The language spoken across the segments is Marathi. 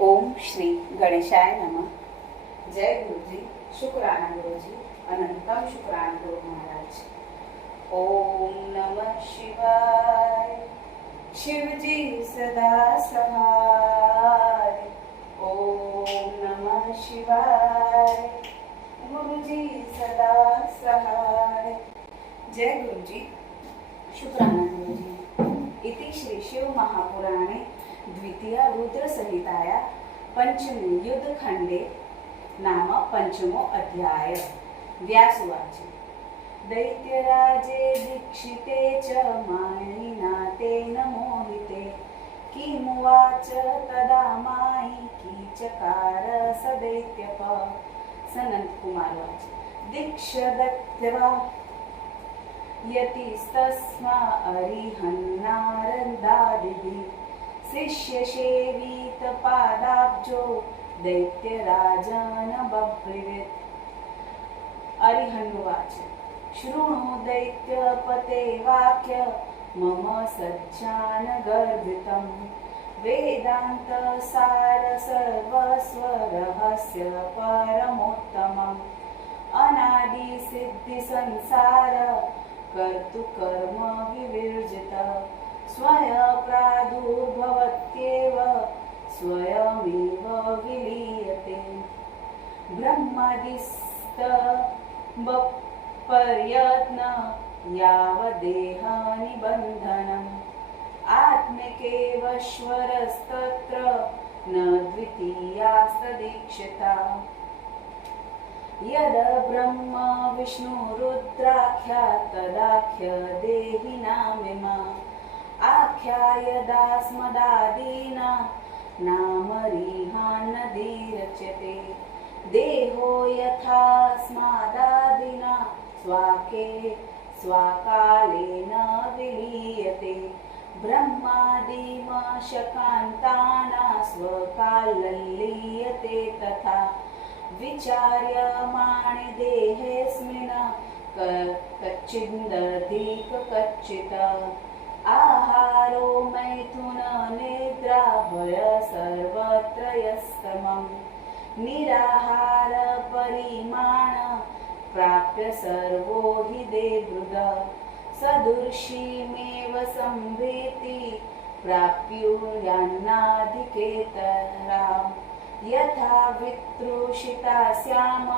ओम श्री गणेशाय नमः। जय गुरुजी, शुक्राना गुरुजी, अनंतम शुक्राना गुरु महाराज। ओम नमः शिवाय। शिवजी सदा सहाय। ओम नमः शिवाय। गुरुजी सदा सहाय। जय गुरुजी, शुक्राना गुरुजी। इति श्री शिव महापुराणे द्वितीय रुद्र संहिताया पंचमे युद्धखंडे नाम पंचमो अध्याय। व्यासुवाच। दैत्यराजे दीक्षिते च मायिना तेन मोहिते किमुवाच तदा मायि कीचकार स दैत्यप। सनंत कुमार वाच। दीक्षदत्त्वा यतिस्तस्मा अरिहन्नारन्दादिभिः शिष्यसेवीत पादाब्जो दैत्यराजन बभ्रवीत्। अरिहन्नुवाच। शृणु दैत्यपते वाक्य मम सज्जानगर्भितं वेदान्तसार सर्वस्वरहस्य परमोत्तमम् अनादिसिद्धिसंसार कर्तुकर्म विवर्जित स्वयं स्वयमेव विलीयते ब्रह्मादिस्तपर्यत्न यावदेह निबन्धनम् आत्मिकेवश्वरस्तत्र न द्वितीयास्तदीक्षिता। यद ब्रह्म विष्णुरुद्राख्या तदाख्य देहिनामिमा आख्या यदास्मदादीना नामरिहान्नदीरच्यते। देहो यथास्मादादिना स्वाके स्वाकालेन विलीयते ब्रह्मादिमशकान्ताना स्वकाललीयते तथा विचार्यमाणे देहेऽस्मिन् कच्चिदधिक कच्चित् आहारो मैथुन निद्रा भय सर्वत्र यस्तमम् निराहार परिमाण प्राप्य सर्वो हि देवृद सदृशीमेव संभेति प्राप्युर्यान्नाधिकेतराम् यथा वितृषिता स्याम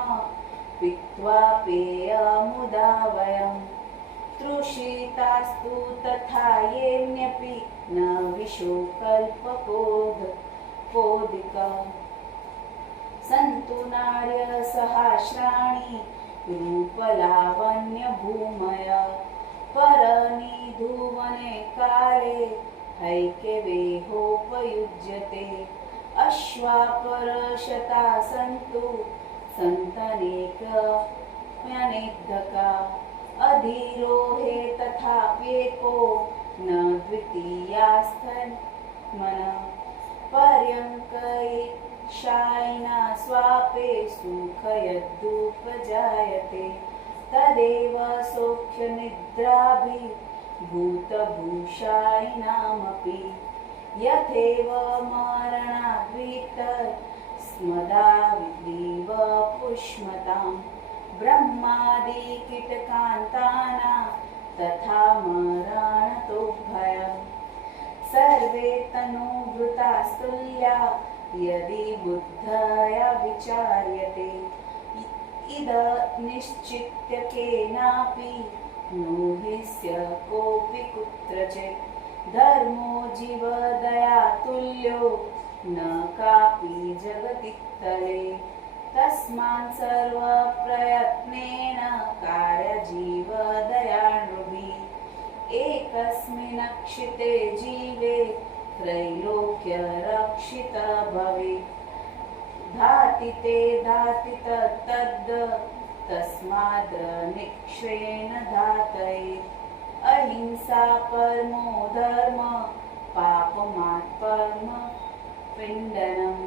पीत्वा पेयमुदा वयम् तृषितास्तु तथा येऽन्यपि न विशोकल्पकोदिक सन्तु नार्य सहस्राणि रूपलावण्यभूमय परनिधुवने काले हैक्यवेहोपयुज्यते अश्वापरशता सन्तु सन्तनेकम्यनेद्धका अधीरोहे तथाप्येको न द्वितीयास्तन्मन पर्यङ्कैषायिना स्वापे सुखयदुपजायते तदेव सौख्यनिद्राभिभूतभूषायिनामपि यथैव मरणाद्वितस्मदाविद्रीव पुष्मताम् ब्रह्मादिकीटकान्ताना तथा मरणतो भयम् सर्वे तनुभृतास्तुल्या यदि बुद्धया विचार्यते इद निश्चित्य केनापि नोहिस्य कोऽपि कुत्रचित् धर्मो जीवदया तुल्यो न कापि जगति तले तस्मात् सर्वप्रयत्नेन कार्यजीवदयानृभिः एकस्मिन्नक्षिते जीवे त्रैलोक्यरक्षित भवेत् धातिते धातित तद् तस्माद्निक्षेण धातयेत् अहिंसा परमो धर्म पापमात् परम पिण्डनम्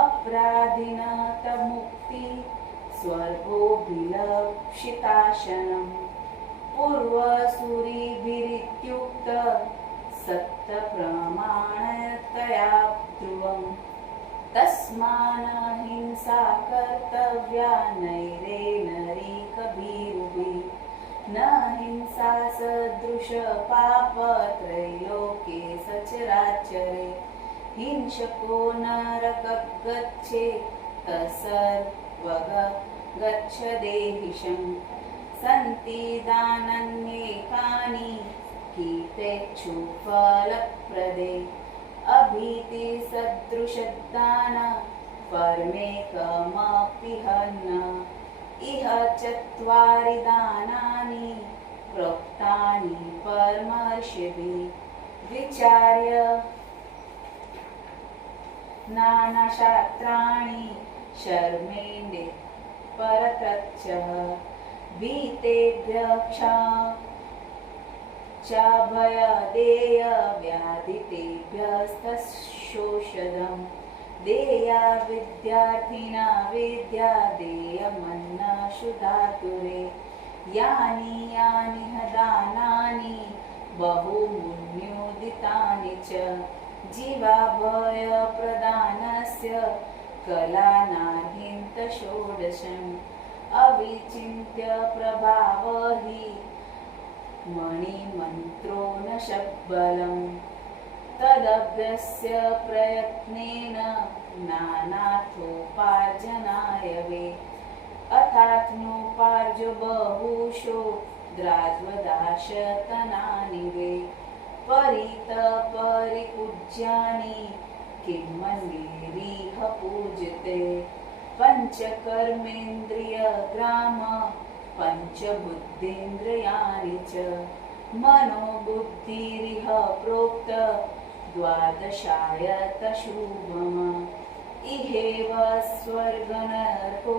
अपराधिनतमुक्ति स्वर्गोऽभिलक्षिताशनम् पूर्वसूरिभिरित्युक्त सत्प्रमाणतया ध्रुवम् तस्मान हिंसा कर्तव्या नैरे नरी कबीरुभी न हिंसा सदृश पाप त्रैलोके सचराचरे हिंसको नरक गच्छे तसर्वग गच्छ देहिशं सन्ति दानन्येकानि कीर्तेच्छु फलप्रदे अभीति सदृशदान परमेकमपि न इह चत्वारि दानानि प्रोक्तानि परमर्षिभिः विचार्य नानाशास्त्राणि शर्मेन्दे परतच्छः भीतेभ्यः क्षभयदेय व्याधितेभ्यस्तशोषधम् देया विद्यार्थिना विद्या देयमन्नषु धातुरे यानि यानि ह दानानि बहुमुन्योदितानि च जीवाभयप्रदानस्य कलानार्हिन्त षोडशम् अविचिन्त्य प्रभावो हि मणिमन्त्रो न शब्बलम् तदभ्यस्य प्रयत्नेन नानाथोपार्जनाय वे अथात्मोपार्जो बहुशो द्राद्वदाशतनानि वे परिपूज्यानि किं मन्दिरीह पूजते पञ्चकर्मेन्द्रियग्राम पञ्चबुद्धीन्द्रियाणि च मनोबुद्धिरिह प्रोक्त द्वादशायतशुभम् इहेव स्वर्गनरको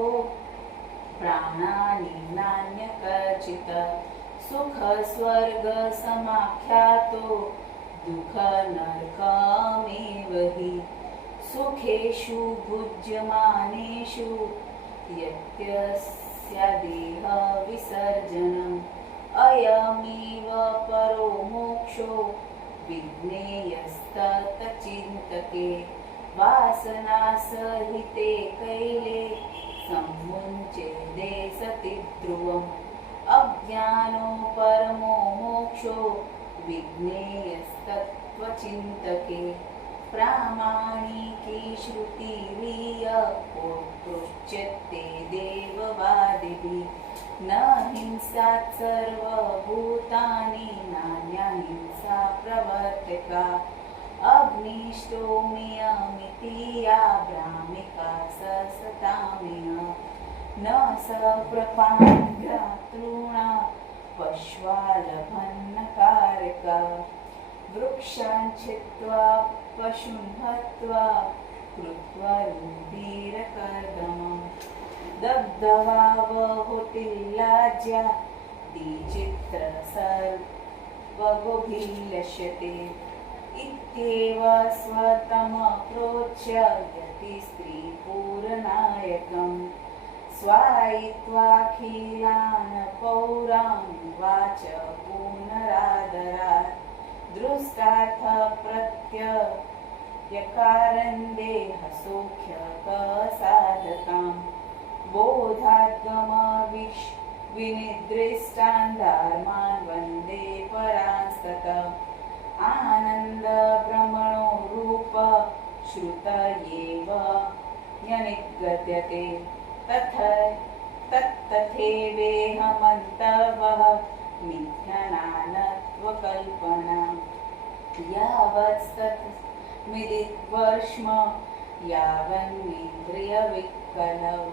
प्राणानि नान्यकचित् सुखस्वर्गसमाख्यातो दुःखनरकमेव हि सुखेषु भुज्यमानेषु यत्यस्यादेह विसर्जनम् अयमेव परो मोक्षो विज्ञेयस्ततचिन्तके वासनासहिते कैले सम्मुञ्चेदे सति ध्रुवम् अज्ञानो परमो मोक्षो विज्ञेयस्तत्त्वचिन्तके प्रामाणिकी श्रुतिरिय प्रोच्यते देववादिभिः न हिंसात् सर्वभूतानि नान्या हिंसा प्रवर्तका अग्निष्टोमियमिति या भ्रामिका सतामिह न स प्रपाभ्यातॄणा पश्वालभन्नकारका वृक्षान् छित्त्वा पशून् हत्वा कृत्वा रुधिरकर्दमम् दग्धवावहुतिर्लाज्या द्विचित्रसर्वगोभिलक्ष्यते इत्येव स्वतमप्रोच्य यति स्त्रीपूरनायकम् स्वायित्वाखिलान् पौरान् वाच पुनरादरात् दृष्टार्थप्रत्ययकारन्देहसौख्यकसाधकाम् बोधाद्गमविनिर्दिष्टान् धर्मान् वन्दे परांस्ततः आनन्दभ्रमणो रूप श्रुत एव यनिगद्यते तत्तथैवेहमन्तवः मिथ्यानानत्वकल्पना यावत्तत्मिदित्वर्ष्म यावन्निन्द्रियविकलौ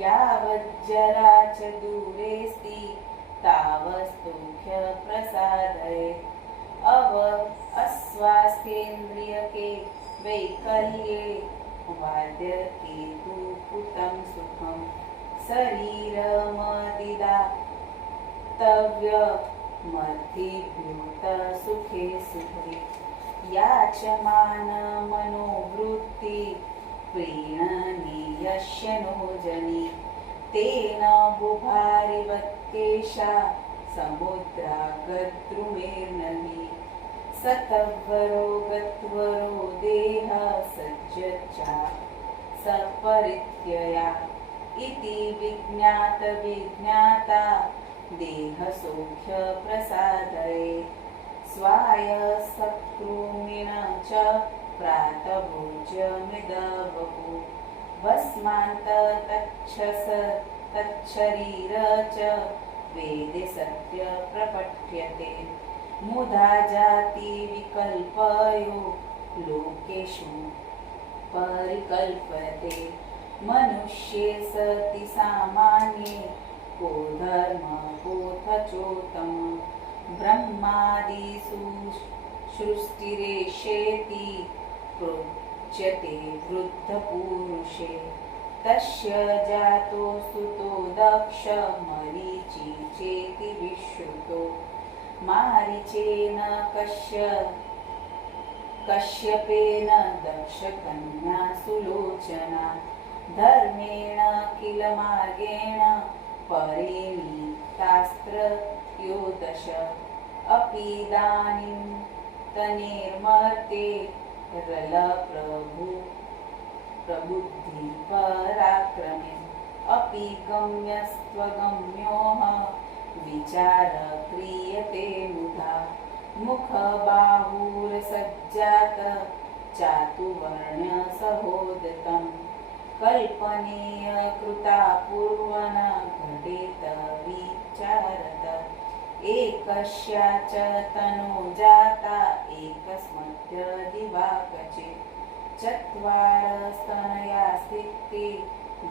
यावज्जरा च दूरेऽस्ति तावस्तुभ्यप्रसादये अस्वास्थ्येन्द्रियके वैकल्ये वाद्यकेतु पुतं सुखं शरीरमदिदातव्यमर्थिभूत सुखे सुखे याचमानमनोवृत्ति प्रीणनीयस्य नो जनि तेन बुभारिवत्केशा समुद्रागद्रुमेर्नहि सतवरो गत्वरो देह सज्जच्चा सपरित्यया इति विज्ञात विज्ञाता देहसौख्य प्रसादये स्वाय सकृमिण च प्रातभोज्यमिदवपु भस्मान्त तच्छरीर च वेदे सत्य प्रपठ्यते मुधा जाति विकल्पयो लोकेषु परिकल्पते मनुष्ये सति सामान्ये को धर्म कोऽथ चोत्तम ब्रह्मादिषु सृष्टिरेषेति प्रोच्यते वृद्धपुरुषे तस्य जातो सुतो दक्ष मरीचि चेति विश्रुतो मारीचेन कश्यपेन दक्षकन्या सुलोचना धर्मेण किल मार्गेण परिणीतास्त्रयोदश अपिदानीं तनेर्मर्ते प्रबुद्धि पराक्रमे अपि गम्यस्त्वगम्योः विचार क्रियते मुधा मुखबाहुरसज्जात चातुर्वर्ण्य सहोदतम् कल्पनीय कृता पूर्वन घटेत विचारत एकस्या च तनो जाता एकस्मद्य दिवा क्वचित् चत्वारस्तनया स्थिते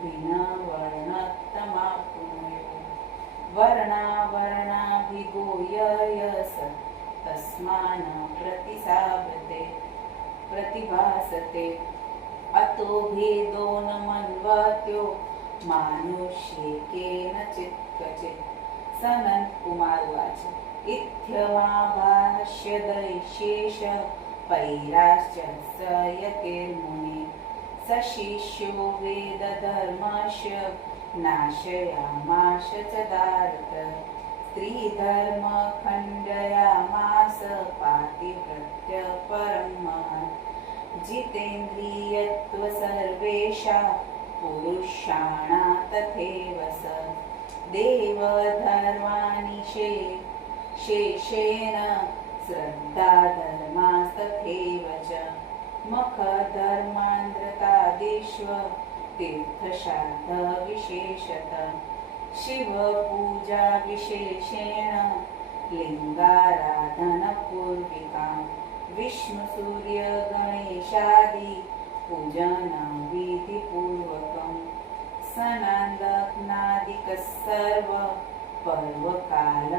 भिन्नवर्णतमाप्नुयुः वर्णावर्णाभिगो यस तस्मान् प्रतिभासते अतो भेदो न मन्वत्यो मानुष्ये केनचित् क्वचित् सनत्कुमार उवाच इत्थमाभाष्यदैशेष पैराश्च स यतिर्मुने स शिष्यो वेदधर्मस्य नाशयामास च दारत स्त्रीधर्म खण्डयामास पातिव्रत्य परं महत् जितेन्द्रियत्व सर्वेषा पुरुषाणा तथैव स देवधर्माणि शेषेण श्रद्धाधर्मास्तथैव च मखधर्मान्ध्रतादिष्व तीर्थश्राद्धविशेषत शिवपूजा विशेषेण लिङ्गाराधनपूर्विकां विष्णुसूर्यगणेशादि पूजन विधिपूर्वकं स्नानादिकस्सर्व पर्वकालविशेषत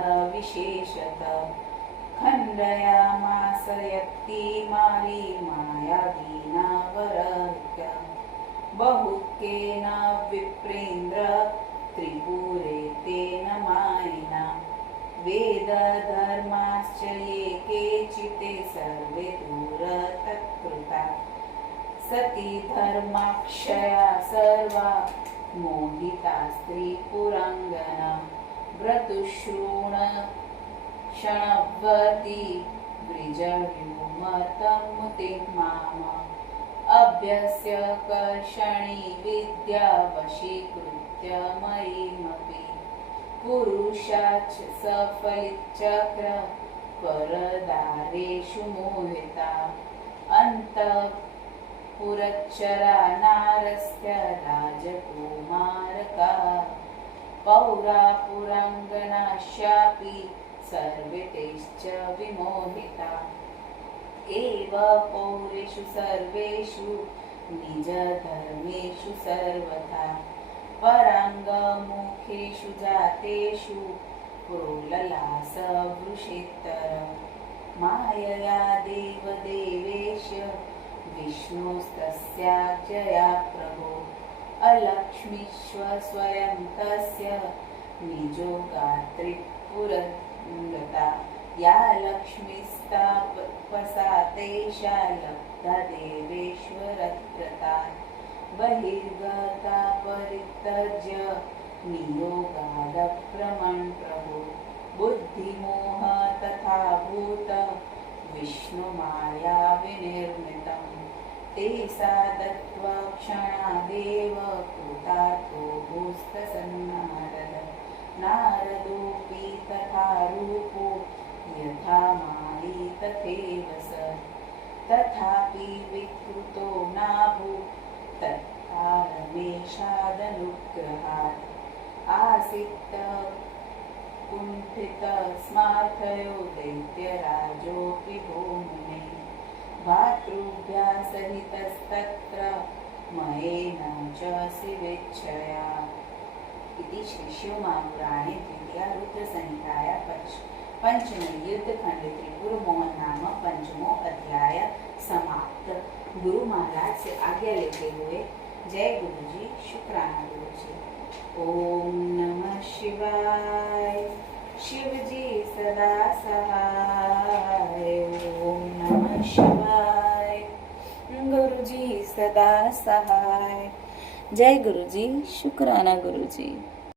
खण्डयामास यत्तिमारी मायावीनावरत्य बहुकेन विप्रेन्द्र त्रिपुरे तेन मायिना वेदधर्माश्च ये केचिते सर्वे दूरतत्कृता सती धर्माक्षया सर्वा मोहिता स्त्रीपुराङ्गना व्रतुश्रूण क्षणवती वृजव्यूमतमुते माम अभ्यस्य कर्षणि विद्या वशीकृत्य मयीमपि पुरुषाच्च सफलिचक्र परदारेषु मोहिता अन्तःपुरच्चरा नारस्य राजकुमारका पौरा पुराङ्गनाश्चापि सर्वे तैश्च विमोहिता एव पौरेषु सर्वेषु निजधर्मेषु सर्वथा पराङ्गमुखेषु जातेषु प्रोललासवृषेत्तर मायया देवदेवेश विष्णुस्तस्याज्ञया प्रभो अलक्ष्मीष्व स्वयं तस्य निजो गात्रिपुरङ्गता या लक्ष्मीस्तापसा लब्धा देवेश्वरप्रता बहिर्गता परित्यज्य नियोगादप्रमं प्रभो बुद्धिमोह तथा भूत विष्णुमाया विनिर्मितं ते सा दत्त्वा क्षणा महादेव कृतार्थो भूस्तसन्नारद नारदोऽपि तथा रूपो यथा मायी तथैव स तथापि विकृतो नाभूत् तत्कालमेषादनुग्रहात् आसीत् कुण्ठितस्मार्थयो दैत्यराजोऽपि भूमुने भातृभ्या सहितस्तत्र मयेन च शिवेच्छया इति श्री शिवमहापुराणे द्वितीया रुद्रसंहिताया पंचम युद्धखंड त्रिपुरमोहन नाम पंचमो अध्याय समाप्त। गुरु महाराज से आज्ञा लेते हुए जय गुरु जी, शुक्राना गुरु जी। ओम नमः शिवाय, शिव जी सदा सहाय। ओम नमः शिवाय, गुरु जी सदा सहाय। जय गुरु जी, शुक्राना गुरु जी।